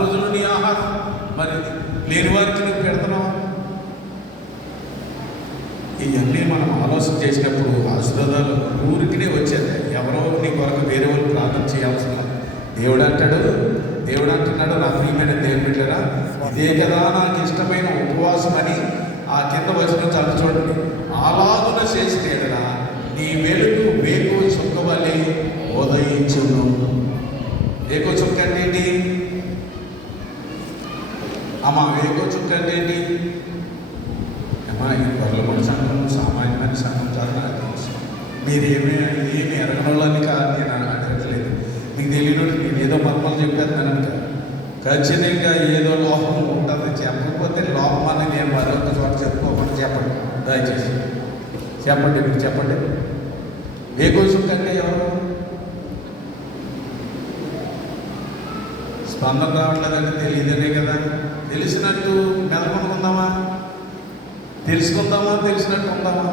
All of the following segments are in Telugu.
రోజులు నీ ఆహారం మరి లేని వారికి నువ్వు పెడుతున్నావు. ఇవన్నీ మనం ఆలోచన చేసినప్పుడు ఆశీర్వాదాలు ఊరికినే వచ్చేది. ఎవరో నీ కొరకు వేరే వాళ్ళు ప్రార్థన చేయాల్సిన దేవుడు అంటున్నాడు, నా ప్రియమైన దేవుని బిడ్డలారా, ఇదే కదా నాకు ఇష్టమైన ఉపవాసం అని ఆ కింద వచనం చదువు చూడండి. అలాగున చేస్తేడరా నీ వెలుగు వేకువ చుక్క వలె ఉదయించును. వేకువ చుక్క అంటే ఏంటి అమ్మా? వేకువ చుక్క అంటే ఏంటి అమ్మా? ఈ గొర్రెల సంఘం సామాన్యమైన సంఘం చాలా తెలుసు. మీరు ఏమి ఎరగనోళ్ళని కాదు, నేను అడగట్లేదు. మీకు తెలియనోడు నేను ఏదో మర్మాలు చెప్పాను కనుక ఖచ్చితంగా ఏదో లోపం ఉంటుంది. చెప్పకపోతే లోపం అని నేను మరొక చోట చెప్పుకోకుండా చెప్పండి, దయచేసి చెప్పండి. మీరు చెప్పండి. ఏ కోసం కంటే ఎవరు స్పందన రావట్లేదంటే తెలియదనే కదా. తెలిసినట్టు మెదకొనుకుందామా, తెలుసుకుందామా, తెలిసినట్టు ఉందామా?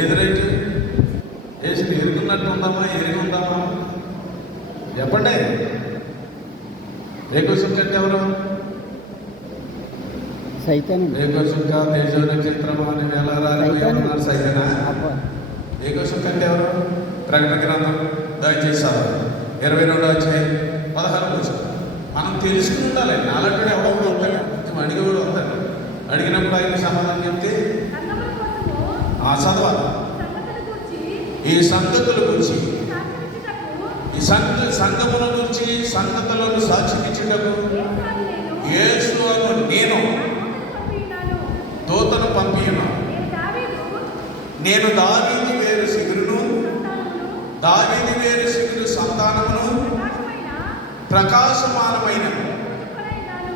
ఏది రైట్? వేసి ఎరుగున్నట్టు ఉందామా, ఎరుగుందామా? చెప్పండి. రేఖ సుఖ అంటే ఎవరు? సైతాన్. రేఖ సుఖ తేజ నక్షత్రమా అని వేలారాలు సైతనా? రేఖ సుఖ అంటే ఎవరు? ప్రకటన గ్రంథం దయచేసి 22:16 మనం తెలుసుకుని ఉండాలి. నాలంటే ఎవడో ఉంటాడు, కొంచెం అడిగేవాడు వస్తాడు. అడిగినప్పుడు ఆయన సమాధానం చెప్తే చదవాలి. ఈ సంగతుల గురించి, ఈ సంఘముల గురించి సంగతులను సాక్షించుటకు యేసు అను నేను దూతను పంపియున్నాను. నేను దావీదు వేరు శిగురును, దావీదు వేరు శిగురు సంతానమును, ప్రకాశమానమైన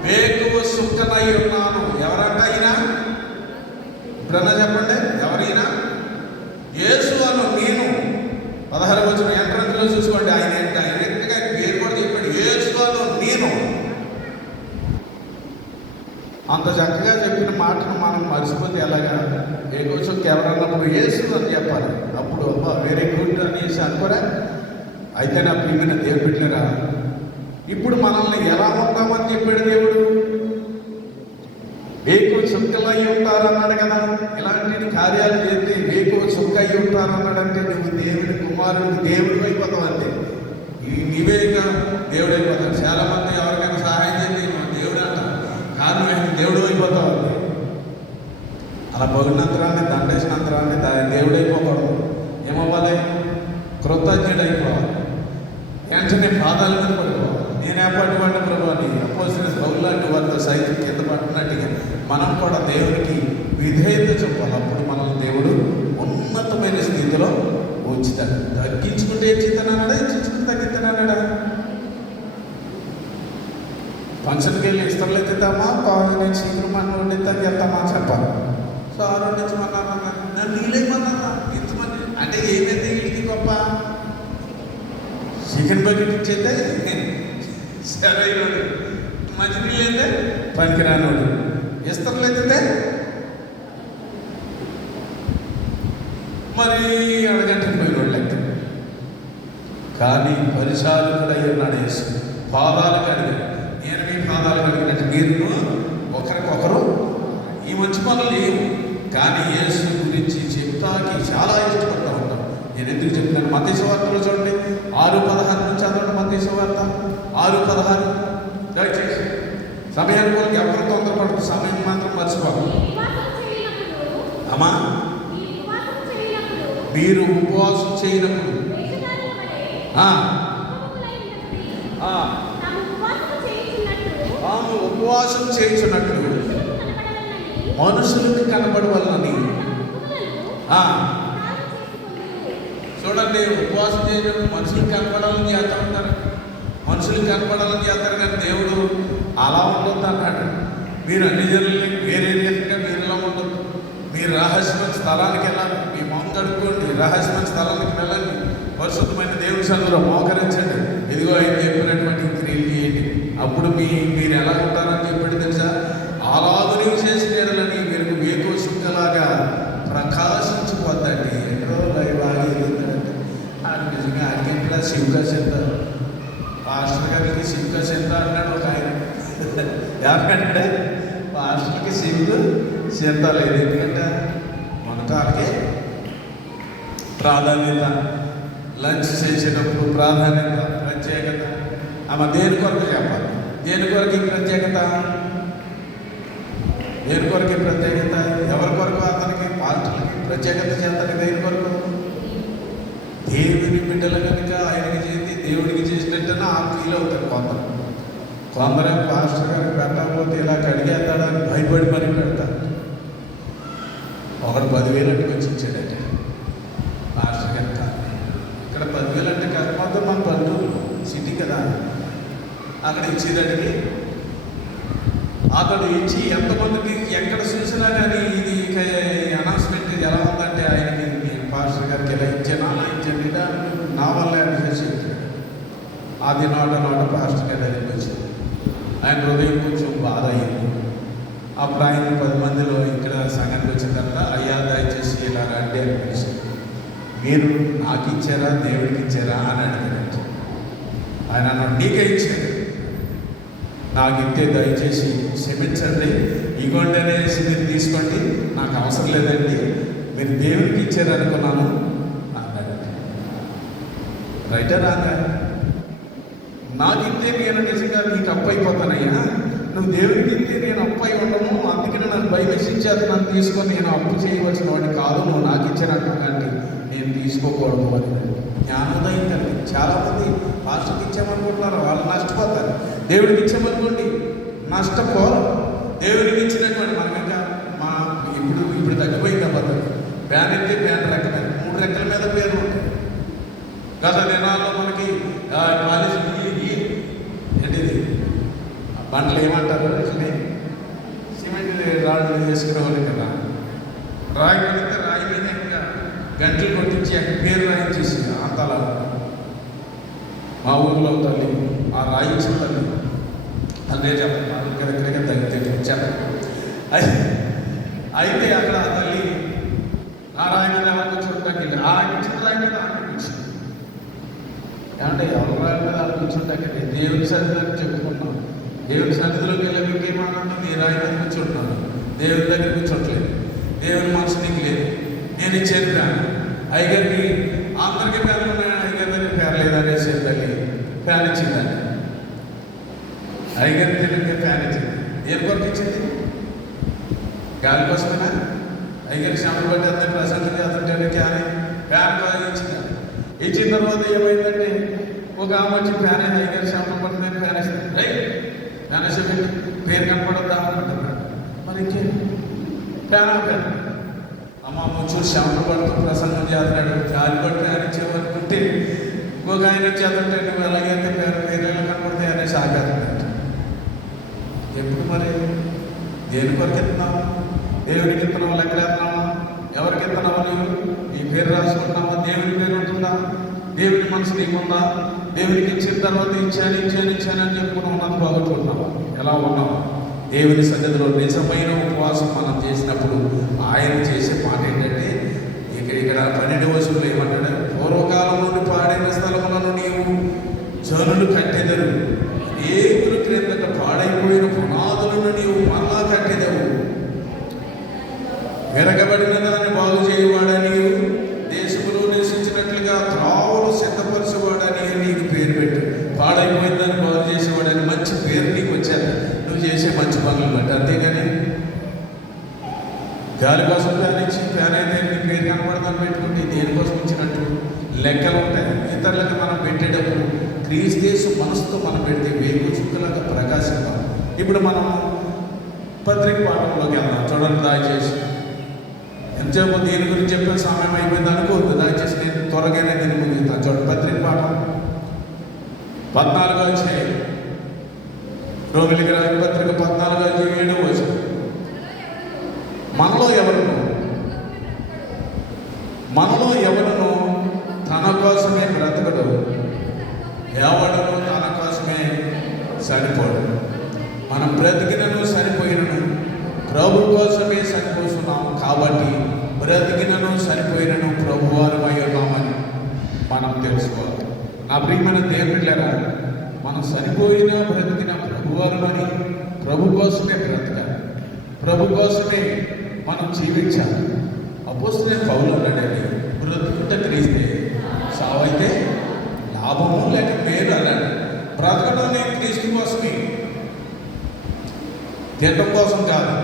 వేకువ సుక్కనై ఉన్నాను. ఎవరంట అయినా? ఇప్పుడన్నా చెప్పండి, ఎవరైనా? యేసు అను నేను. 16 ఎంట్రన్స్లో చూసుకోండి. ఆయన ఎంతగా పేరు కూడా చెప్పాడు, యేసు అను నేను. అంత చక్కగా చెప్పిన మాటను మనం మర్చిపోతే ఎలాగా? ఏ కోసం ఎవరన్నప్పుడు యేసు అని చెప్పాలి. అప్పుడు అబ్బా వెరీ గుడ్ అనేసి అనుకోరా. అయితే నా ప్రియమైన దేవుని బిడ్డలారా, ఇప్పుడు మనల్ని ఎలా ఉంటామని చెప్పాడు దేవుడు? వేకువ చుక్కలు అయి ఉంటారన్నాడు కదా. ఇలాంటి కార్యాలు చేస్తే వేకువ చుక్క అయి ఉంటారన్నాడంటే నువ్వు దేవుడి కుమారుడు, దేవుడు అయిపోతావు. అంతే, నీవేగా దేవుడు అయిపోతావు. చాలా మంది ఎవరికైనా సహాయం చేసి దేవుడు అంటారు, కారణం దేవుడు అయిపోతావు. అంతే, అలా పొగినంతరాన్ని దండేసినంతరాన్ని దేవుడు అయిపోకూడదు. ఏమవ్వాలి? కృతజ్ఞుడు అయిపోవాలి. వెంటనే పాదాల మీద పడిపోవాలి. నేను ఏపాటి వాడిన ప్రభావ నీ అపోజిట్ బౌలాంటి వారితో సైతం కింద పట్టినట్టుగా మనం కూడా దేవుడికి విధేయత చెప్పాలి. అప్పుడు మనల్ని దేవుడు ఉన్నతమైన స్థితిలో ఉంచుతాడు. తగ్గించుకుంటే హెచ్చితనాడా, హెచ్చించుకుంటే తగ్గితనాడా? ఫంక్షన్కి వెళ్ళి ఇస్తర్లు ఎత్తుతామా, నేను శీఘ్రం మన వండిద్దాం చేస్తామా చెప్పాలి. సో ఆ రెండు ఇచ్చమన్నారా, నన్ను నీళ్ళేమన్నారా ఇంతమంది అంటే ఏమైతే వీడికి గొప్ప? చికెన్ బకెట్ ఇచ్చేస్తే సరైనడు, మంచినీళ్ళు అయితే పనికిరానోడు, ఇస్తర్లు ఎత్తితే మరి అడగంటకి పోయినోడు లెక్క. కానీ పరిచారకుడు అయి ఉన్నాడు యేసు. పాదాలు కడిగాడు. నేను మీ పాదాలు కడిగినట్టు మీరు ఒకరికొకరు ఈ మంచి పనులు లేవు. కానీ యేసు గురించి చెప్తాకి చాలా ఇష్టపడతా ఉంటాం. నేను ఎందుకు చెప్తున్నాను? మత్తయి సువార్తలో చూడండి 6:16 నుంచి చదవండి. మత్తయి సువార్త 6:16. దయచేసి సమయానికి ఎవరు తొందరపడదు, సమయం మాత్రం మర్చిపోదు. అమ్మా, మీరు ఉపవాసం చేయనప్పుడు ఉపవాసం చేయించున్నట్లు మనుషులకు కనబడవలనని. చూడండి, ఉపవాసం చేయడం మనుషులకు కనపడాలని చేస్తూ ఉంటారు. మనుషులకు కనపడాలని చేస్తారు, కానీ దేవుడు అలా ఉండొద్దు అన్నాడు. మీరు అన్ని జనుల్ని వేరే రీతిగా మీరు ఇలా ఉండొద్దు. మీరు రహస్యమైన స్థలానికి వెళ్ళాలి. మీ మొహం కడుక్కోండి, రహస్యమైన స్థలానికి వెళ్ళండి, పరిశుద్ధమైన దేవుని సన్నిధిలో మోకరించండి. ఇదిగో ఆయన చెప్పినటువంటి క్రియలు చేయండి. అప్పుడు మీరు ఎలా ఉంటారని చెప్పాడు తెలుసా? అలాగ నీవు చేసిన ఎడలని మీరు వేకువ చుక్కలాగా ప్రకాశించిపోద్దండి. ఎక్కడో బాగా ఎదుగుతాడంటే నిజంగా అడిగిన శివకాశ ఎంత, పాస్టర్ గారికి శివకాశ ఎంత అన్నాడు ఒక ఆయన. ఎవరికంటే పాస్టర్కి సిగ్గు చింత లేదు. ఎందుకంటే మొదట వాళ్ళకి ప్రాధాన్యత, లంచ్ చేసేటప్పుడు ప్రాధాన్యత, ప్రత్యేకత. ఆమె దేని కొరకు చెప్పాలి? దేని కొరకు ప్రత్యేకత? దేని కొరకు ప్రత్యేకత? ఎవరి కొరకు? అతనికి పాస్టర్కి ప్రత్యేకత చేస్తానికి దేని కొరకు? దేవుని బిడ్డలు కనుక ఆయనకి చేసి దేవుడికి చేసినట్టునే ఆ ఫీల్ అవుతారు కొందరు పాస్టర్ గారికి పెట్టకపోతే ఇలా కడిగేస్తాడని భయపడి మరి పెడతారు. ఒకడు 10,000 అంటే వచ్చి ఇచ్చాడట పాస్టర్ గారు. ఇక్కడ 10,000 అంటే కష్టమంతా మన పల్లెటూరు సిటీ కదా, అక్కడ ఇచ్చేదానికి అతడు ఇచ్చి ఎంతమందికి ఎక్కడ చూసినా కానీ ఇది అనౌన్స్మెంట్ ఎలా ఉందంటే ఆయనకి పాస్టర్ గారికి ఇలా ఇచ్చాను, అలా ఇచ్చాను, ఇలా నా వల్ల అని చేసి అది నోట పాస్టర్ గారి దగ్గరికి వచ్చింది. ఆయన హృదయం కొంచెం బాధ అయింది. అప్పుడు ఆయన 10 మందిలో ఇక్కడ సంఘానికి వచ్చిన తర్వాత అయ్యా దయచేసి ఇలా రండి అని పిలిచి, మీరు నాకు ఇచ్చారా దేవుడికి ఇచ్చారా అని అడిగారు. ఆయన అన్నాడు, నీకే ఇచ్చారు, నాకు ఇస్తే దయచేసి క్షమించండి, ఇగోండి అనేసి మీరు తీసుకోండి, నాకు అవసరం లేదండి, మీరు దేవుడికి ఇచ్చారనుకున్నాను అన్నాడు. రైటా రాగా? నాకు ఇస్తే నేను నిజంగా నీకు అప్పైపోతానయ్యా, నువ్వు దేవుడికి ఇస్తే నేను అప్పై ఉండము, అందుకని నాకు భయం ఇచ్చేస్తున్నాను తీసుకొని నేను అప్పు చేయవలసిన వాడిని కాదు, నువ్వు నాకు ఇచ్చారనుకోండి నేను తీసుకోకూడదు అని జ్ఞానోదయం కలిగి. చాలామంది పాస్టర్కి ఇచ్చామనుకుంటున్నారు, వాళ్ళు నష్టపోతారు. దేవుడికి ఇచ్చామనుకోండి నష్టపోరు. దేవుడికి ఇచ్చినటువంటి మనక ఇప్పుడు తగ్గిపోయింది పద్ధతి. బ్యాన్ అయితే బ్యాన్ రెక్క మీద 3 రెక్కల మీద పేర్లు ఉంటాయి. గత దినాల్లో మనకి కాలేజీ ఏంటిది బండ్లు ఏమంటారు, సిమెంట్ రాళ్ళు వేసుకునే వాళ్ళు కదా, రాయి కడితే రాయి మీద ఇంకా గంటలు కొట్టించి అక్కడ పేరు రాయించేసి అంతలా. మా ఊళ్ళో తల్లి ఆ రాయి ఇచ్చిన తల్లి అదే చెప్పాలి దగ్గర తగ్గితే చెప్పండి. అయితే అక్కడ ఆ తల్లి ఆ రాయి మీద కూర్చోటానికి ఆ ఇచ్చిన రాయి మీద కూర్చుంది. ఏమంటే ఎవరి రాయి మీద కూర్చోటానికి దేవుని సన్నిధిలోకి చెప్పుకుంటున్నాం. దేవుని సన్నిధిలోకి వెళ్ళి ఇంకేమన్నా నీ రాయి మీద కూర్చుంటున్నాను, దేవుని దగ్గర కూర్చోట్లేదు, దేవుని మనసు నీకు లేదు. నేను ఇచ్చేది ఫ్యాన్ అయ్యగారికి అందరికీ ఫ్యాన్లు ఉన్నాయని అయ్యగారి దగ్గర ఫ్యాన్ లేదనేసి తల్లి ఫ్యాన్ ఇచ్చిందని అయ్యగారి దగ్గరికి ఫ్యాన్ ఇచ్చింది. దేని కొరకు ఇచ్చింది? గాలి కోసమేనా? అయ్యగారి శ్రమలు బట్టి అందరి ప్రశాంతంగా అతని కానీ ఫ్యాన్ ఇచ్చింది. ఇచ్చిన తర్వాత ఏమైందంటే ఒక ఆమె వచ్చి ఫ్యాన్ అయినా అయ్యగారి శ్రమలు బట్టి నేను ఫ్యాన్ ఇస్తాను, రైట్ ఫ్యాన్ వేసి పేరు కనపడద్దా అనుకుంటున్నాడు. మరి ఇంకే ఫ్యాన్ ఆపాను. అమ్మ ముచ్చూరు శ్రమలు పడుతూ ప్రసంగం చేస్తున్నాడు, గాలి పట్టి ఫ్యాన్ ఇచ్చేవనుకుంటే ఇంకొక ఆయన ఇచ్చేదంటే నువ్వు ఎలాగైతే పేరు కనపడితే అనేసి ఆపేస్తున్నాడు. ఎప్పుడు మరి దేని కొరకు ఎత్తున్నావా? దేవుడికి ఎత్తున్నావా? లెక్కలేస్తున్నావా? ఎవరికి ఎత్తున్నావా? నువ్వు నీ పేరు రాసుకుంటున్నావా? దేవుని పేరు ఉంటుందా? దేవుని మనసు నీకుందా? దేవునికి ఇచ్చిన తర్వాత ఇచ్చాను అని చెప్పుకుని ఉన్నది పోగొట్టుకుంటున్నావా? ఎలా ఉన్నావా? దేవుని సన్నిధిలో నిజమైన ఉపవాసం మనం చేసినప్పుడు ఆయన చేసే మాట ఏంటంటే ఇక్కడ 12వ వచనంలో ఏమంటాడు? పూర్వకాలం నుండి పాడైన స్థలములను నీవు జనులు కట్టెదరు, ఏకుల క్రిందట పాడైపోయిన పునాదులను నీవు మళ్ళా కట్టెదవు, వెరగబడిన దాన్ని బాగు చేయవాడని, దేశంలో నివసించినట్లుగా త్రావులు సిద్ధపరచేవాడని నీకు పేరు పెట్టు. పాడైపోయిన దాన్ని బాగు చేసేవాడని మంచి పేరు నీకు వచ్చారు నువ్వు చేసే మంచి పనులు బట్టి. అంతేగాని గాలి కోసం ఫ్యాన్ ఇచ్చి ఫ్యాన్ అయితే నీ పేరు కనపడదని పెట్టుకుంటే దేనికోసం ఇచ్చినట్టు లెక్కలు ఉంటాయి. ఇతరులకు మనం పెట్టేటప్పుడు క్రీస్తు మనసుతో మనం పెడితే వేగు చుక్కలాగా ప్రకాశిస్తాం. ఇప్పుడు మనం పత్రిక పాఠంలోకి వెళ్దాం. చూడండి దయచేసి. ఎంతసేపు దీని గురించి చెప్పే సమయం అయిపోయింది అనుకోవద్దు, దయచేసి నేను త్వరగానే దీన్ని ముగిస్తాను. చూడండి పత్రిక పాఠం 14వ అధ్యాయం, రోమిలికి రాసిన పత్రిక 14వ అధ్యాయం 7వ వచనం. మనలో ఎవరును తన కోసమే బ్రతకడు, ఎవడను తన కోసమే సరిపోడు. మనం బ్రతికినను సరిపోయినను ప్రభు కోసమే సరిపోతున్నాము. కాబట్టి బ్రతికినను సరిపోయినను ప్రభువారమై ఉన్నామని మనం తెలుసుకోవాలి. నా ప్రియమైన దేవుని బిడ్డలారా, మనం సరిపోయినా బ్రతికిన ప్రభువారమని ప్రభు కోసమే బ్రతకాలి, ప్రభు కోసమే మనం జీవించాలి. అపోస్తలుడైన పౌలు అన్నాడండి, బ్రతుకుంటే క్రీస్తే, సావైతే లాభము లేక పేరు అన్నాడు. బ్రతకడం నేను క్రీస్తు కోసమే, తినడం కోసం కాదు,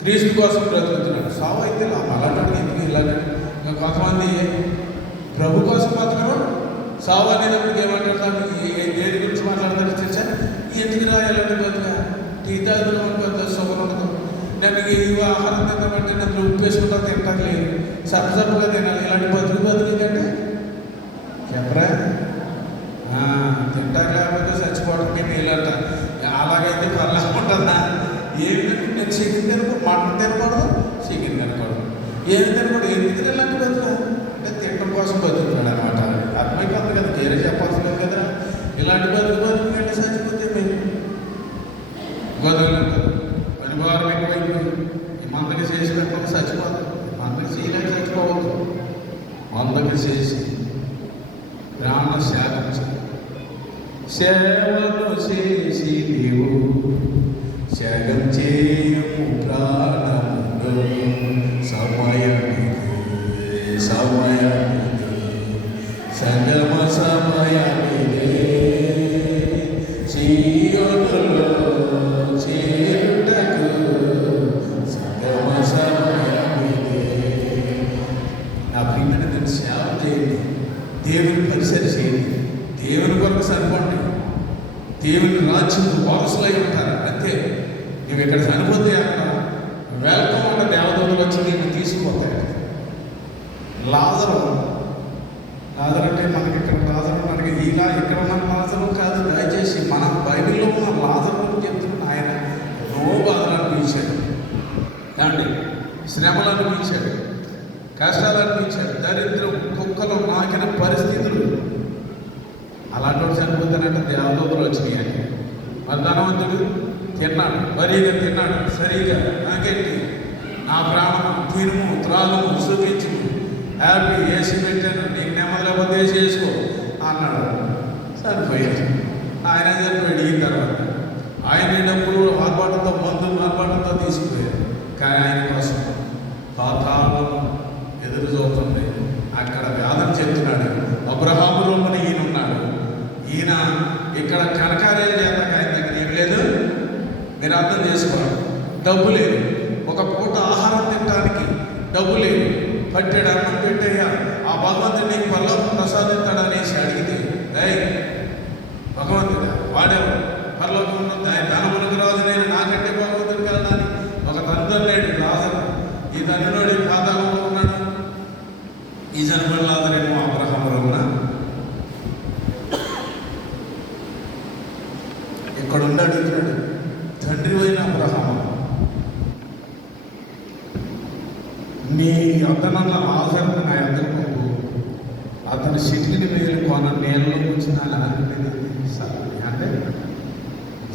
క్రీస్తు కోసం బ్రతుకుతున్నాడు. సావు అయితే లాభం. అలాంటి ఎందుకు ఇలాంటి కొంతమంది ప్రభు కోసం బతకడం, సావు అనేటప్పుడు ఏమంటారు, దేని గురించి మాట్లాడతారు తెలుసా? ఎందుకు రాయాలంటే బతుక టీ తాగులు పెద్ద సుఖం ఉండదు, నేను ఇవి ఆహారం తింటామంటే నన్ను ఉప్పు వేసుకుంటా తింటాను లేదు, సప్పగా తినాలి. ఇలాంటి బతుకు కంటే చెప్పరా, తింటారు లేకపోతే చచ్చిపోవడం నీళ్ళంట. అలాగైతే పర్లేదు ఉంటుందా? ఏమి నేను చికెన్ తినకూడదు, మటన్ తినకూడదు, చికెన్ తినకూడదు, ఏమి తినకూడదు. ఎందుకు ఇలాంటి బతుక అంటే తినడం కోసం బతుకుతున్నాడు అనమాట. అర్థమైపోతుంది కదా, వేరే చెప్పాల్సింది కదా. ఇలాంటి బతుకంటే చచ్చిపోతే మేము గదులు పరివారం ఎక్కువైపోయింది. ఈ మందకి చేసినప్పుడు చచ్చిపోతాం, మందకి చేయలేక చచ్చిపోవద్దు. మందకి చేసి ప్రాణ సేవను చేసి నీవు త్యాగం చేయము ప్రాణములో. సమయమిదే సంగమ సమయమిదే, సీయోనులో చేరుటకు సంగమ సమయమిదే. నా ప్రియమైన నేను సేవ చేయండి, దేవుని పరిసర చేయండి, దేవుని కొరకు సరిపోండి, దేవుని రాజ్యం వారసులై ఉంటారు అంతే. నువ్వు ఇక్కడ చనిపోతే అక్కడ వెల్కమ్ ఉన్న దేవదూతలు వచ్చి నేను తీసుకుపోతాయి. లాజరు అంటే మనకి ఇక్కడ లాజరు మనకి ఇలా ఇక్కడ ఉన్న లాజరు కాదు. దయచేసి మన బైబిల్లో ఉన్న లాజరు గురించి చెప్తున్నాను. ఆయన ఎన్నో బాధలు అనిపించాడు, అండి శ్రమలు అనిపించాడు, కష్టాలు అనిపించాడు, దరిద్రం, కుక్కలు నాకిన పరిస్థితులు. అలాంటి వాడు చనిపోతానంటే దేవదూతలు వచ్చినాయి. మరి ధనవంతుడు తిన్నాడు, మరీగా తిన్నాడు, సరిగా నాకేంటి నా ప్రాణం తినుము త్రాగుము సుఖించుము, హ్యాపీ వేసి పెట్టాను, నీకు నెమ్మదిలేకపోతే చేసుకో అన్నాడు. సరిపోయాడు. ఆయన చనిపోయాడు. ఈ తర్వాత ఆయన డబ్బులు ఆర్భాటంతో ఆర్భాటంతో తీసుకుపోయాడు. కానీ ఆయన కోసం పాతాళం ఎదురు చూస్తుంది. అక్కడ వేదన చెప్తున్నాడు. అబ్రహాము రూపని ఈయన ఉన్నాడు. ఈయన ఇక్కడ కనకార్యాలు చేద్దాక ఆయన దగ్గర ఏం లేదు. మీరు అర్థం చేసుకోవాలి. డబ్బు లేదు, ఒక పూట ఆహారం తినడానికి డబ్బు లేదు. పట్టాడు, అన్నం పెట్టయ్యా, ఆ భగవంతుడు నీకు పరలోకం ప్రసాదిస్తాడనేసి అడిగితే, భగవంతుడా వాడేవాడు పరలోకం ఉన్నది, ఆయన ధనములకు రాజు నేను, నాకంటే భగవంతుడికి వెళ్ళడానికి ఒక తండ్రి లేడు లాజరు. ఈ ధనుడు పాతాళంలో ఉన్నాడు. ఈ జన్మలో లాజరేమో అబ్రహాములో ఉన్నా ఇక్కడ ఉండి అడుగుతున్నాడు, తండ్రి అయిన అబ్రహాము, నీ అతనన్న లాజరు నా ఎద్దకు అతను సిటికిని వేలు కొన నీళ్ళలో వచ్చిన అంటే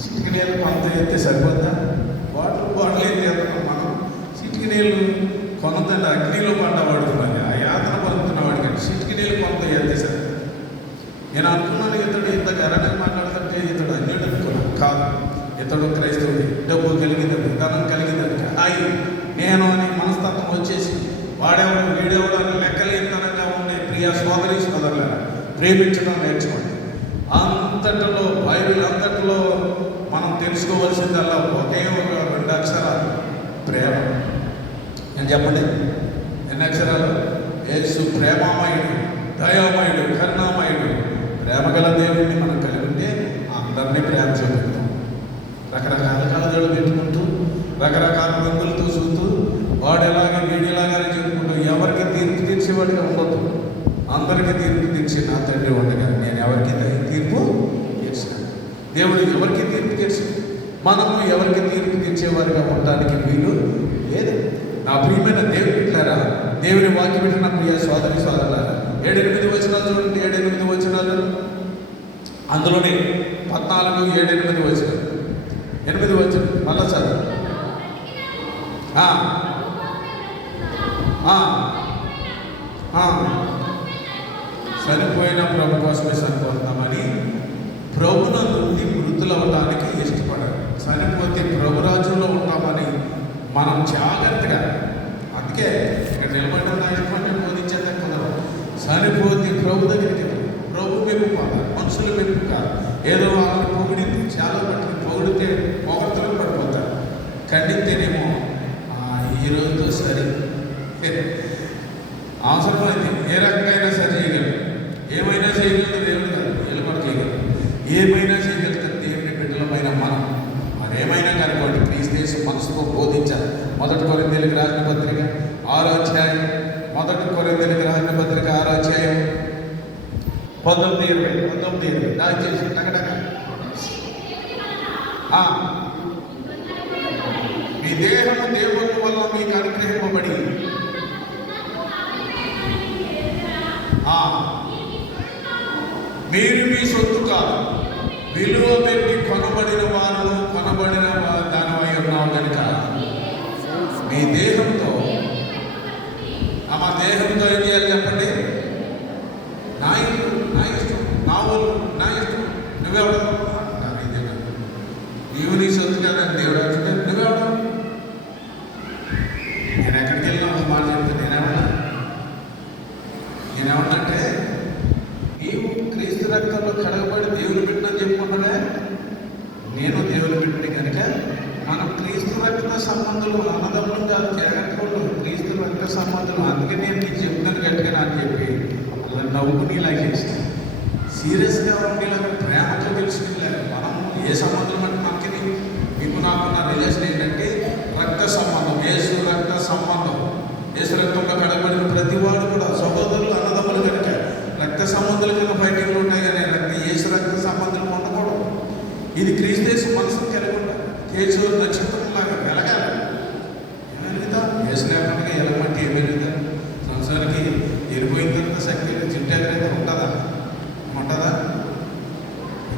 సిటికి నీళ్ళు కొంత ఎత్తే సరిపోద్దా? బాటిల్ ఏం చేస్తున్నాం మనం? సిటికి నీళ్ళు కొనంతండి అగ్నిలో పడ్డవాడుతున్నాను, ఆ యాతన పొందుతున్నవాడు కానీ సిటికి నీళ్ళు కొంత ఎత్తే సరిపోతుంది. నేను అనుకున్నాను ఇతడు ఇంత గర్వంగా మాట్లాడుతుంటే ఇతడు అన్యుడు అనుకున్నాను. కాదు, ఇతడు క్రైస్తవుడు, డబ్బు కలిగిందండి, ధనం కలిగిందండి, హాయి నేను అని మనస్తత్వం వచ్చేసి వాడెవడు వీడెవడు అని లెక్కలేనితనంగా ఉండే ప్రియ సోదరి సోదరులారా, ప్రేమించడం నేర్చుకోండి. అంతటిలో బైబిల్ అంతటిలో మనం తెలుసుకోవాల్సిందల్లా ఒకే ఒక 2 అక్షరాలు, ప్రేమ. నేను చెప్పండి ఎన్ని అక్షరాలు? యేసు ప్రేమమయుడు, దయామయుడు, కరుణామయుడు. ప్రేమ గల దేవుడిని మనం కలిగి ఉంటే అందరినీ ప్రేమ చూపిస్తాం. రకరకాల కళలు పెట్టుకుంటూ రకరకాల రంగులతో చూస్తూ వాడు ఎలాగే వీడిలాగానే చెప్పుకుంటూ ఎవరికి తీర్పు తీర్చేవాడిగా ఉండదు. అందరికీ తీర్పు తీర్చి నా తండ్రి ఉండగా నేను ఎవరికి తీర్పు తీర్చాను. దేవుడు ఎవరికి తీర్పు తీర్చి మనము ఎవరికి తీర్పు తీర్చేవారిగా ఉండడానికి వీలు లేదు. నా ప్రియమైన దేవుని బిడ్డలారా, దేవుని వాక్యం పెట్టిన ప్రియ సోదరి సోదరులారా, 7-8 వచనాలు చూడండి. 7-8 వచనాలు, అందులోనే 14, 7-8 వచనాలు. 8 వచనం మళ్ళా చదువు. చనిపోయిన ప్రభు కోసమే చనిపోతున్నామని ప్రభునందు నుండి మృతులవడానికి ఇష్టపడారు. చనిపోతే మనం జాగ్రత్తగా, అందుకే ఇక్కడ నిలబడి ఉన్న ఇటువంటి బోధించేందుకు కుదరదు. చనిపోతే ప్రభు దగ్గరికి వెళ్ళి ప్రభు మెప్పు పొందాలి, మనుషులు మెప్పు కాదు. ఏదో వాళ్ళని పొగిడితే చాలా బట్టి పొగిడితే పొగడతలు పడిపోతారు, ఖండితేనేమో ఈ రోజుతో సరి. అవసరమైతే ఏ రకంగా సరి చేయగలరు, ఏమైనా చేయగలరు దేవుడు కాదు, వీళ్ళు కూడా చేయగలరు. ఏమైనా చేయగలుగుతారు దేవుని బిడ్డలమైన మనం. మరి ఏమైనా కనుకోండి క్రీస్తు మనసుతో బోధించాలి. 1 కొరింథీయులకు రాసిన పత్రిక 6వ అధ్యాయం, 1 కొరింథీయులకు రాసిన పత్రిక 6వ అధ్యాయం 19-20 దయచేసి టకటక. మీ దేహము దేవుని వల్ల మీకు అనుగ్రహింపబడి మీరు మీ సొత్తు కాదు, విలువ పెట్టి కొనబడిన వారు, కొనబడిన దానివై ఉన్నావు కనుక మీ దేహంతో మా దేహంతో ఏం చేయాలి చెప్పండి? నా ఇష్టం, నా ఇష్టం, నా ఊరు, నా ఇష్టం. నువ్వెవడు? నీవు నీ సొత్తు కదండి దేవుడు అంటే నువ్వెవడు? నేను ఎక్కడికి వెళ్ళినా ఒక మాట చెప్తాను. నేనేమన్నంటే నీవు క్రీస్తు రక్తంలో కడగబడి దేవుని బిడ్డని చెప్పుకున్నాడే, నేను దేవుని బిడ్డని కనుక మనం క్రీస్తు రక్త సంబంధులు అన్నదమ్ములు కాదు, జాగ్రత్తలు క్రీస్తు రక్త సంబంధులు. అందుకే నేను నీకు చెప్తాను గట్టిగా అని చెప్పి అలా నవ్వుకుని ఇలా చేస్తాను. సీరియస్గా ఉండి ఇలా ప్రేమతో తెలుసుకునేలాగా మనం ఏ సంబంధం అంటే మనకి మీకు నాకున్న రిలేషన్ ఏంటంటే రక్త సంబంధం, యేసు రక్త సంబంధం. యేసు రక్తంలో కడగబడిన ప్రతి వాడు కూడా సహోదరులు అన్నదమ్ములు కనుక రక్త సంబంధాలు కనుక ఫైటింగ్లు ఉంటాయి కానీ యేసు రక్త సంబంధాలు ఉండకూడదు. ఇది క్రీస్తు మనసును కలిగి ఉండాలి. కేసు నక్షత్రంలాగా వెలగాలి. ఏమెలుగుతా యేసు లేకుండా ఎలమంటే ఏమెలుగుతా? సంవత్సరానికి ఎరిపోయిన తర్వాత శక్తి చింటెగరైతే ఉంటుందా?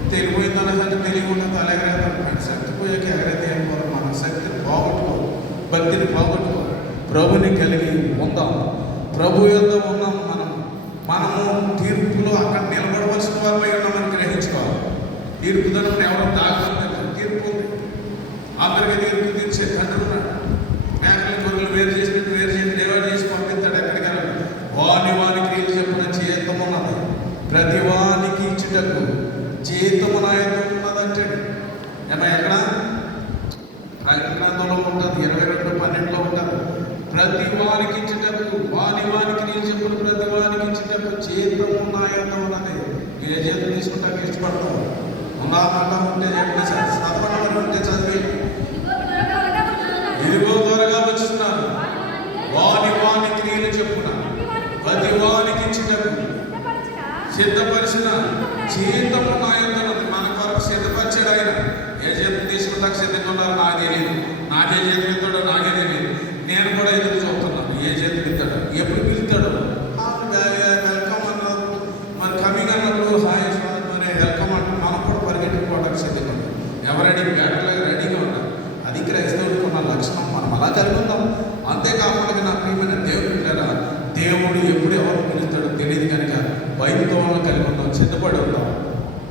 ఇంత ఎరిపోయిందనే సంగతి తెలియకుండా తలెగరేస్తాం. శక్తి పోయాక ఎగరైతే ఏం పోదు. మన శక్తిని పోగొట్టుకో, భక్తిని పోగొట్టుకో, ప్రభుని కలిగి ఉందాం. ప్రభు యొద్ద ఉన్నాం. మనము తీర్పులో అక్కడ నిలబడవలసిన వారిపై ఉన్నామని గ్రహించుకోవాలి. తీర్పు ధనం ఎవరో తాగుతున్నారు, తీర్పు ఉంది. అందరికీ తీర్పు తీర్చే తండ్రి ఉన్నాడు. మేకలు గొర్రెలు వేరు చేసినట్టు వేరు చేసి డివైడ్ చేసి పంపిస్తాడు. ఎక్కడికి వెళ్ళాలి? వాని క్రియలు చెప్పిన జీతం ఉన్నది, ప్రతి వానికి ఇచ్చుటకు జీతము నాయకుడు ఉన్నదంటాడు. ఏమో ఎక్కడ ప్రకటన గ్రంథంలో ఉంటుంది, 22:12 ఉంటుంది. ప్రతి వానికి ఇచ్చుటకు వాని క్రియలు చెప్పిన ప్రతి వానికి ఇచ్చుటకు జీతము నాయకుడు ఉన్నది. మీరు ఏ జీతం తీసుకుంటానికి ఇష్టపడతాం? ఉన్నామాట ఉంటే చెప్పండి సార్, చదవడం ఉంటే చదివి. ఇదిగో త్వరగా వచ్చున్నాను, వాని క్రియలు చెప్పున ప్రతి వానికి ఇచ్చుటకు సిద్ధపరిచిన జీతము నాయకున్నది. మన కొరకు సిద్ధపరిచాడు ఆయన. ఏ జీతం తీసుకుంటాక సిద్ధంగా ఉన్నారో నాకు తెలియదు. నాకే జీతం ఇస్తాడో నాకే తెలియదు. నేను కూడా ఎదురు చూస్తున్నాను. ఏ జీతం ఇస్తాడు, ఎప్పుడు పిలుస్తాడు? వెల్కమ్ అన్నారు. మరి కమింగ్ అన్నప్పుడు హాయ్ మరి వెల్కమ్ అంటే మనం కూడా పరిగెట్టుకోవడానికి సిద్ధంగా ఉన్నాం. ఎవరెడీ బ్యాటలాగా రెడీగా ఉన్నాం. అది క్రైస్తవుడికి ఉన్న లక్షణం. మనం అలా కలిగి ఉందాం. అంతేకాకుండా నా ప్రియమైన దేవుడు కదా, దేవుడు ఎప్పుడు ఎవరు పిలుస్తాడో తెలియదు కనుక భయంతో కలిగి ఉందాం, సిద్ధపడి ఉంటాం.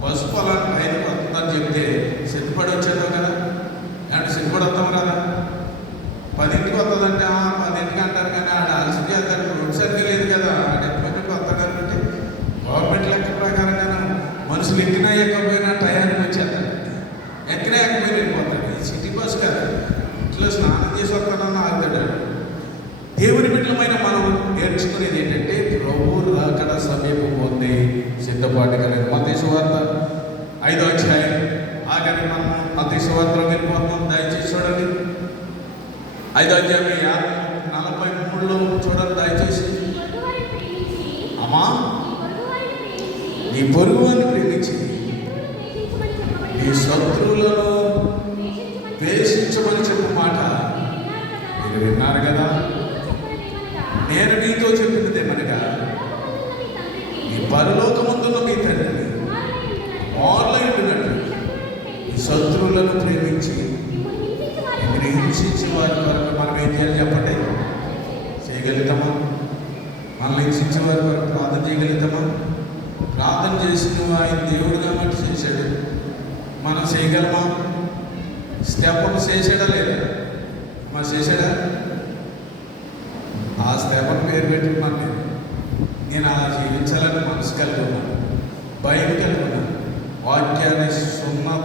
పసుపు అలాంటి టైంకి వస్తుందని చెప్తే సిద్ధపడి వచ్చేద్దాం కదా. అంటే సిద్ధపడి వస్తాం కదా. 10ంటికి వస్తుందంటే 10ంటికి అంటారు కానీ ఆడ అలసి చేస్తారు. రోడ్ సరిగ్గా లేదు కదా, ఆడ ఎక్కడికి వస్తాను అంటే గవర్నమెంట్ లెక్క ప్రకారంగా మనుషులు ఎక్కినా ఎక్కకపోయినా టయానికి వచ్చేస్తారు. ఎక్కినా ఎక్కకపోయినా వెళ్ళిపోతాడు. ఈ సిటీ బస్ కదా, ఇట్లా స్నానం చేసి వస్తానన్నా ఆగుతాడు. దేవుని బిడ్డలమైన మనం నేర్చుకునేది ఏంటంటే ప్రభు రాకడ సమీపం ఉంది, సిద్ధపాటు కలిగి. మత్తయి సువార్త 5వ అధ్యాయం ఆఖరి మనం మత్తయి సువార్తలో వెళ్ళిపోతున్నాం. దయచేసి చూడండి 5వ అధ్యాయం 43లో చూడండి దయచేసి. అమ్మా నీ పొరుగువాన్ని ప్రేమించి నీ శత్రువులను ద్వేషించమని చెప్పు మాట మీరు విన్నారు కదా. నేను నీతో చెప్పినదేమనగా నీ పరలోకమందున్న మీ తండ్రిని ఆన్లైన్ ఈ శత్రువులను ప్రేమించి హింసించే వారి వరకు మనం ఏం చేయాలి చెప్పండి? చేయగలుగుతామా? మనల్ని హింసించే వారి వరకు ప్రార్థన చేయగలుగుతామా? ప్రార్థన చేసిన ఆయన దేవుడు కాబట్టి చేశాడు. మనం చేయగలమా? స్టెప్ చేసాడా లేదా? మా చేశాడా? ఆ స్తెఫను పేరు పెట్టుకున్నాను. నేను అలా జీవించాలని మనసు కలిగి ఉన్నాను, భయం కలిగి ఉన్నాను. వాక్యాన్ని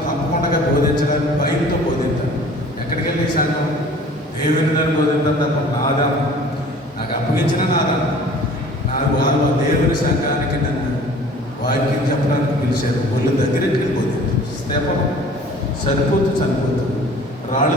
తప్పకుండా బోధించడానికి భయంతో బోధించాను. ఎక్కడికి వెళ్ళి సంఘం దేవుని దాన్ని బోధించాను తప్ప నాదాను నాకు అప్పగించిన నాదాను నాకు వాళ్ళు దేవుని సంఘానికి నన్ను వాక్యం చెప్పడానికి పిలిచారు. ఒళ్ళు దగ్గరికి బోధించారు. స్తెఫను చనిపోతూ